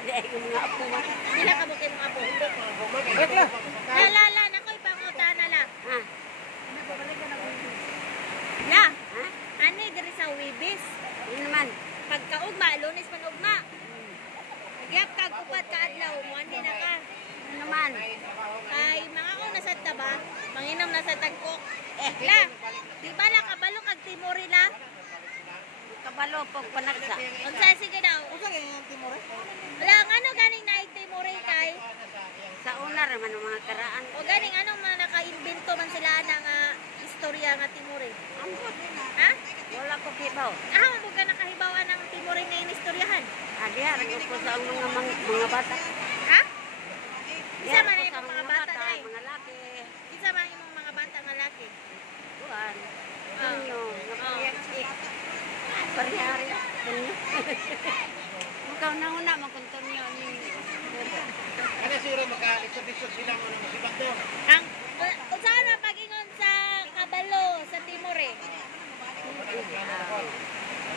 dahil yung mga apo mo. Sila ka mo kayo mga apo. Bakla. Lala, nakoy panguta na la. Ha? La, Ha? ani diri sa Wibis. Yun naman. Pagkaugma, lunes man ugma. Nagyap kag upat ka adlaw mo ani na ka. Yun naman. Ay mga ko nasa taba, manginom na sa tagkok. La, di ba la kabalo kag timori la? Kabalo pag panagsa. Unsa sige daw? Usa kay yung timore? Wala ano ganing na timori kay? Sa una naman ang mga karaan. O ganing anong mga naka-invento man sila na nga istorya nga timori? Ambot. Ha? Wala ko kibaw. Ah, mo ka nakahibawan ng timori nga inistoryahan? Adiya, rin ko sa mga bata. Ha? Isa Diyan man ko yung sa mga bata dai. mga laki. Isa man yung mga bata nga laki. Tuan. Ah. Inyo, napayak-ik. Parihari. Mukaw na una, makuntunyo ni... Ano siguro maka-isod-isod sila mo ng musibang to? Ang saan na pagingon sa kabalo sa timori?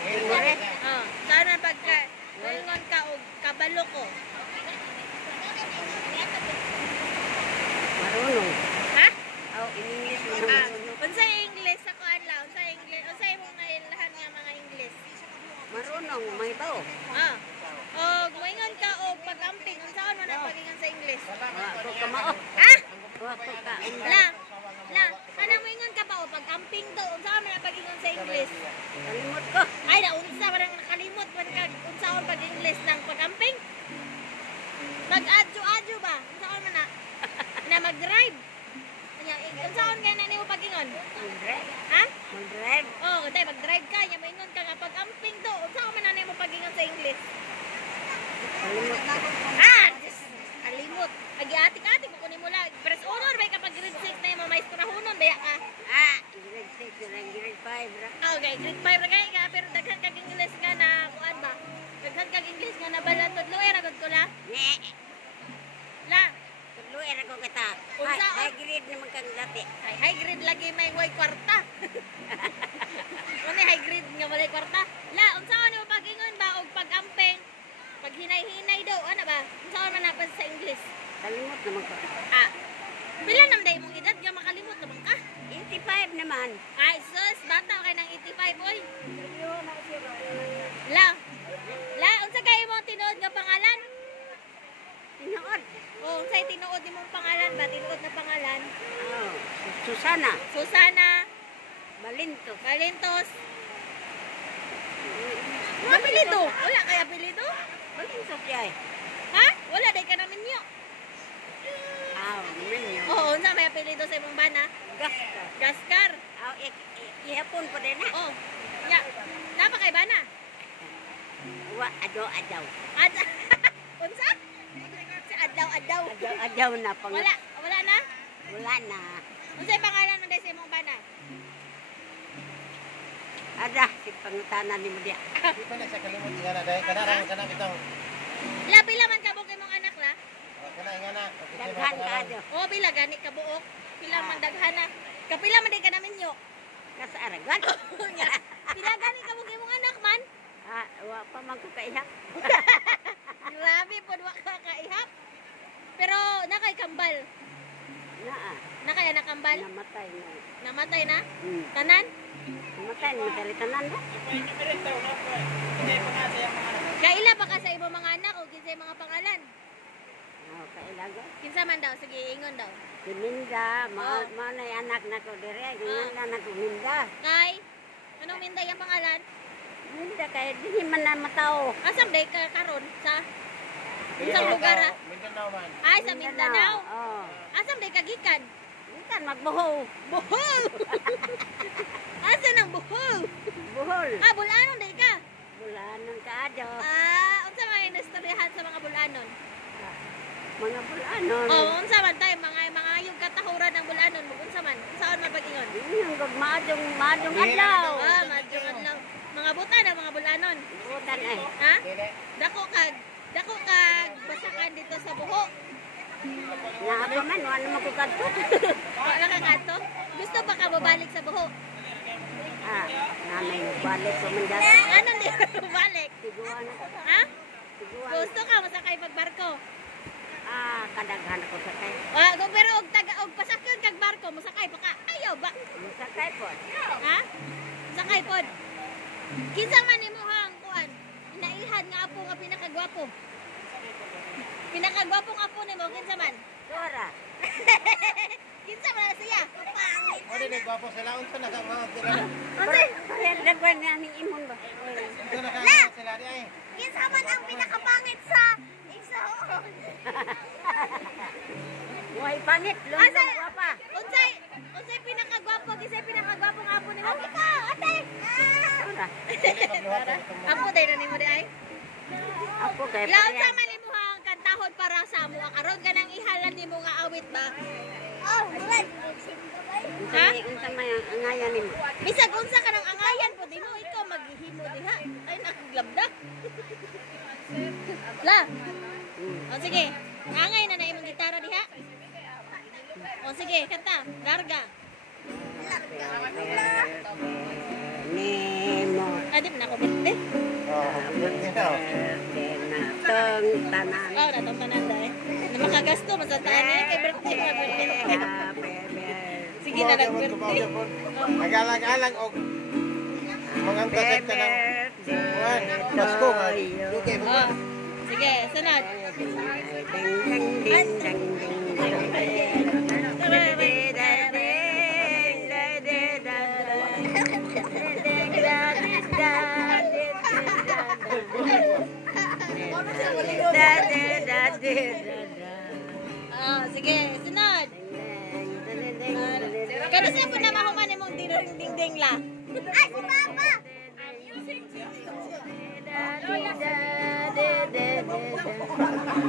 Timore? Oh, saan na pagka pagingon ka og kabalo ko? Marunong. Ha? Oh, in English mo Ah, marunong. unsa English sa kuan la? Unsa English? Unsa imong nailahan nga mga English? Marunong, may baw. Ah. Og moingon ka og pag-amping, unsaon man ang pagingon sa English? Wa ko kamao. Ha? Wa ko ka. La. La, ana moingon ka ba og pag-amping do? Unsaon man ang pagingon sa English? Kalimot ko. Ay, na unsa man ang nakalimot man ka unsaon pag-English ng pag-amping? Mag-adjo-adjo ba? Unsaon man na? Na mag-drive. Anya, unsaon nga na nimo pagingon? Mag-drive. Ha? Mag-drive. Oh, tay mag-drive ka, nya moingon ka nga pag-amping do. Unsaon man na nimo pagingon sa English? Kalimot ko. Ah! Alimot. Agi-atik-atik mo kunin mo lang. Pero unor ba kapag grade 6 na yung maestrohunon ba ka? Ah, grade 6 na grade 5 ra. Okay, grade 5 ra kay ka pero daghan kag English nga na kuan ba? Daghan kag English nga nabala tudlo era gud ko la. Ne. La. Tudlo era ko kita. Unsa? High grade naman kang dati. Ay, high grade lagi may way kwarta. Ano high grade nga walay kwarta? La, unsaon mo pagingon ba og pag-amping? Pag hinay-hinay daw, ano ba? Unsaon man napan sa English? Kalimot naman ko. Ah. Pila nam day mong edad nga makalimot naman ka? 85 naman. Ay, sus, bata kay nang 85 oy. La. La, unsa kay imong tinuod nga pangalan? Tinood. Oh, unsay tinuod nimong pangalan ba? Tinuod na pangalan? Oh, Susana. Susana Balinto. Malintos. Mga apelido? Wala kay apelido? Balinto siya eh. Ha? Wala day ka namin nyo. Ah, menu. Oo, unsa may apelido sa imong bana? Gaska. Gaskar. Ah, ihapon po din na. Oh. Ya. Napa kay bana? Wa, adaw-adaw. Ad unsa? Si adlaw-adlaw. Adaw-adaw na pang... Wala na? Wala na. Unsay pangalan man day sa imong bana? Ada, si pangutanan ni mo diya. Di pa na sa kalimot nga na dahil kanarang kanang itong Pila man kabog imong anak la? kana nga na. Daghan ka ado. Oh, pila gani ka buok. Pila man daghana. Kapila man day ka namin nyo. Kasaragan. Pila gani ka buok imong anak man? Ah, wa pa man ko kaihap. Grabe po wa ka kaihap. Pero nakay kambal. Naa, Nakay anak kambal. namatay na. Namatay na. Hmm. Tanan. Namatay na, madali tanan na. Kaila pa ka sa imong mga anak o kinsay mga pangalan? Oh, kailaga. Kinsa man daw sige ingon daw. Si Minda, mao na anak na ko dire. Ganyan na ko Minda. Kay anong minday ang pangalan? Minda kaya di man na matao. Asam day ka karon sa unsang lugar ha? Mindanao man. Ay sa Mindanao. Oh. Asam day kagikan? Minsan magbuho. Bohol. Asa nang Bohol? Buhol. Ah, Bulanon day ka. Bulanon ka ado. Ah, unsa man ang istoryahan sa mga Bulanon? Mga bulanon. Oh, unsa man tay mga yung katahuran ng Bulanon, unsa man? Unsaon man pag-ingon? Yung madong adlaw. Ah, madjong adlaw. Mga buta na mga Bulanon. Butan ay. Ha? Dili. Dako kag basakan dito sa buho. Na ako man, wala naman ko kadto. Wala ka kanto? Gusto ba ka babalik sa buho? Ah, nanay mo balik ko man dati. Ano di balik? Tiguan na. Ha? Tiguan. Gusto ka masakay pagbarko? Kadaghan ako sakay. Kung pero og pasakyon kag barko, masakay pa ka. Ayaw ba? Sakay po. Ha? Sakay pod. Kinsa man nimo hang kuan? Inaihan nga apo nga pinakagwapo. Pinakagwapong apo nimo kinsa man? Dora. Kinsa man na siya? O di nagwapo sila unsa nakamawag sila. Unsay? Kaya dagwan na aming imon ba? Unsa nakamawag sila di ay. Kinsa man ang pinakapangit sa igsoon? Way pangit, lunsong guwapa. Unsay pinakagwapo? Kinsay pinakagwapong apo nimo? Ikaw, ate. Dora. Apo day na nimo di ay. Ako kay Laon sa pareha. mali mo ang kantahon para sa amo karon ganang ihalan nimo nga awit ba? Oh, mulan. Ha? Unsa may angayan nimo? Bisag unsa ka nang angayan po dimo ikaw maghihimo diha. Ay nakuglabda. La. O sige, angay na imong gitara diha. O sige, kanta, garga. Nemo. Adi man ako birthday. Natong tanan. Oh, natong tanan dai. Na makagasto man sa taan niya kay birthday na birthday. Sige na nag-birthday. Magalang-alang og manganta sa kanang kuan Pasko nga. Dugay mo. Oh. Sige, sunod. Ding ding ding ding ding. Sige, sunod. Kano siya po na mahuman mong ding-ding la? Ay, si Papa!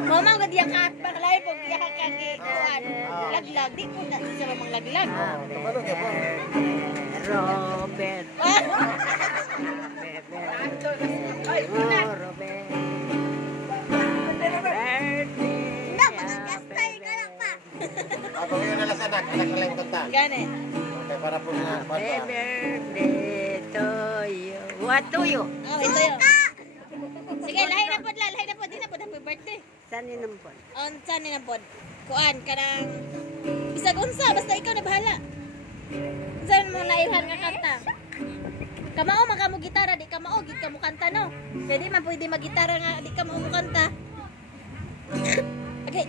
Mamang ka diya ka, pangalay po diya ka kagikuan. Laglag, di po na siya mamang laglag. Robert. Ako yun na lasanak, nakalang kanta. Gani. Kaya para po na Happy birthday to you. What to you? Oh, ito yun. Sige, lahi na po, di na po, happy birthday. Saan yun ang pon? Saan ni na po? Kuan, kanang, bisag unsa, basta ikaw na bahala. Saan mo naihan nga kanta? Kamao, magkamo gitara, di kamao, gid ka mo kanta, no? Pwede man pwede magitara nga, di ka mo kanta. Okay.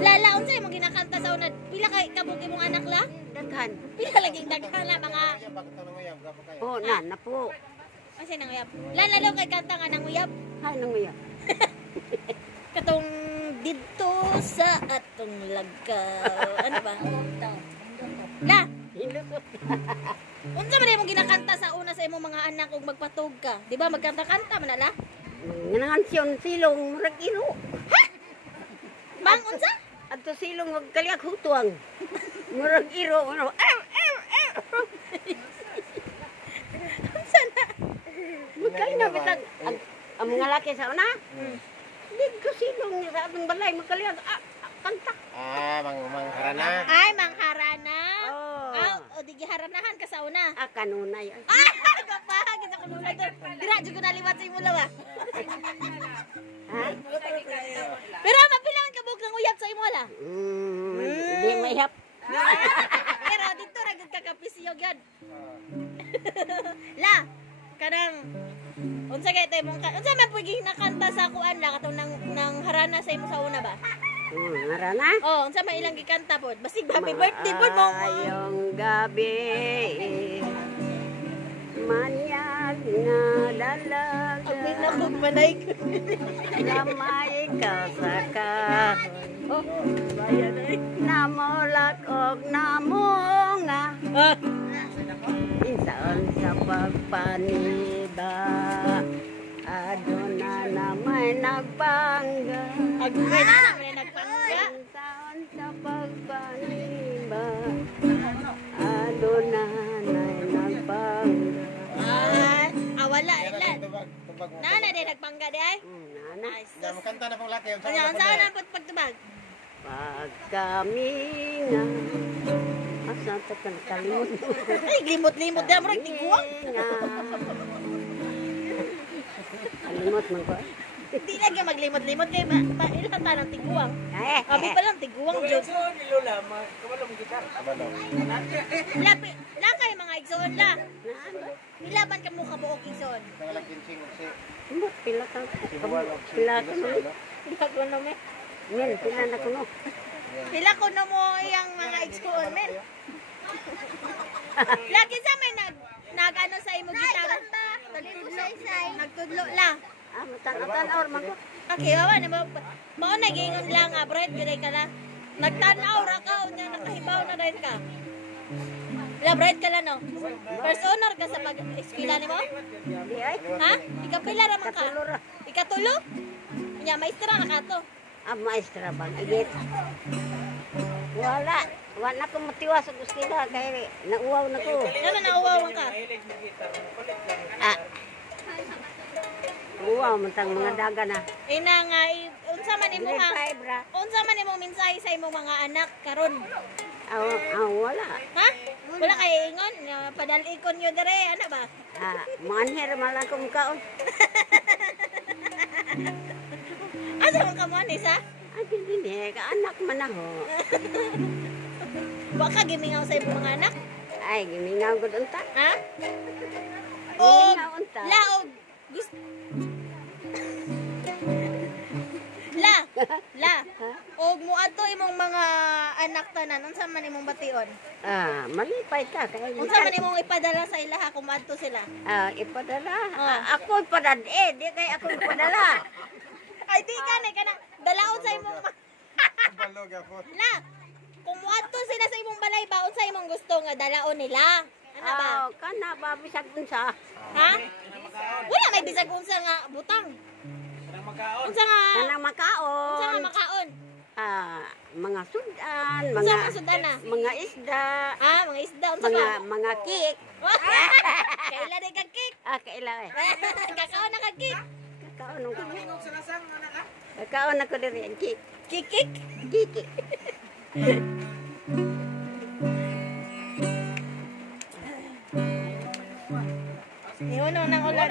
Lala, unsay mo ginakanta sa unad? Pila kay kabuki mong anak la? Daghan. Pila laging daghan la mga bakit ito nanguyab? Gapo kayo. Po, na po. Asa nang uyab? Lala daw kay kanta nga nang uyab. Hay nang uya. Katong dito sa atong lagaw. Ano ba? La. Unsa man imong ginakanta sa una sa imong mga anak ug magpatug ka? Di ba magkanta-kanta man la? Nangan siyon silong murag iro. Bang unsa? Adto silong wag kaliak hutuang. Murag iro ano. Unsa na? Magkali na bitag ang mga laki sa una. Dig ko silong niya sa atong balay magkaliak kanta. Mangharana. Ay, mangharana. Oh. O di giharanahan ka sa una. Kanunay. Ay, kapag sa kunula to. Dira jud ko naliwat sa imo lawa. Ha? Pero mapilang kabog ng uyab sa imo la. Di mahap. Pero dito ra gud ka kapisiyog yun. La, kanang unsa kay tay mong unsa man puging nakanta sa kuan la katong nang harana sa imo sa una ba? Harana? Oh, unsa man ilang gikanta pod? Basig happy birthday pod mo. Maayong gabi. Manyag na dalag. Ang pinakog manay ko. Gamay ka sa kahoy. Oh, bayan ay. Namulak og namunga. Insaon sa pagpaniba. Aduna na may nagpangga. Agay na may nagpangga. Insaon sa pagpaniba. Aduna na nagpangga. Wala ilan. Nana day nagpangga day. Nana. Ya makanta na pong laki. Kanya saan ang pagtubag? Pag kami nga. Asa ta kan kalimot. Ay limot-limot day mo tiguang. limot man ko. Di na ka maglimot-limot kay mailata ng tiguang. Abi pa lang tiguang jud. La kay mga igsoon la. Nilaban ka mo kabuok igsoon. Nangalang kinsing si Limot, pila ka. Pila ka no. Pila ko no me. Men, pila na ko no. Pila ko no mo iyang mga igsoon men. Lagi sa may nag ano sa imo gitara. Nagtudlo la. Matan-or man ko. Okay, awa na mao nagingon lang Brad, gid ka na. Nagtan-aw ra ka unya nakahibaw na rin ka. La Brad ka lang no. First honor ka sa pag-eskwela nimo? Di ay. Ha? Ikapila ra man ka? Katulo ra. Ikatulo? Nya maestra na ka to. Maestra bang igit. Wala. Wala ko matiwas sa guskila kay nauwaw na ko. Naman nauwawan ka. Uwaw man tang mga daga na. Ina nga unsa man imo Grade nga? 5 ra. Unsa man imo mensahe sa imong mga anak karon? Wala. Ha? Wala kay ingon padal-ikon yo dire ana ba? Manher malang ko mukhaon. Asa man ka mo ni sa? Hindi, anak man ako. Wa ka gimingaw sa imong mga anak? Ay, gimingaw ko unta. Ha? Gimingaw unta. Laog. Gusto La. Og muadto imong mga anak tanan unsa man imong bation? Malipay ka. Kaya Unsa man imong ipadala sa ilaha kung muadto sila? Ipadala. Ako ipadala. Di kay ako ipadala. Ay di ka na kana dalaon sa imong balog ako. La. Kung muadto sila sa imong balay ba unsa imong gusto nga dalaon nila? Ano ba? Kana ba bisag unsa? Ha? Wala may bisag unsa nga butang. Unsa nga? Kanang makaon. Unsa nga makaon? Mga sudan, Unsa nga sudan na? mga isda, Mga isda unsa pa? mga cake. Kaila di ka cake. Kaila eh. Kakaon na ka cake. Kakaon ko. Kakaon ako diri ang cake. Kikik. Cake. Iyon nang ulan.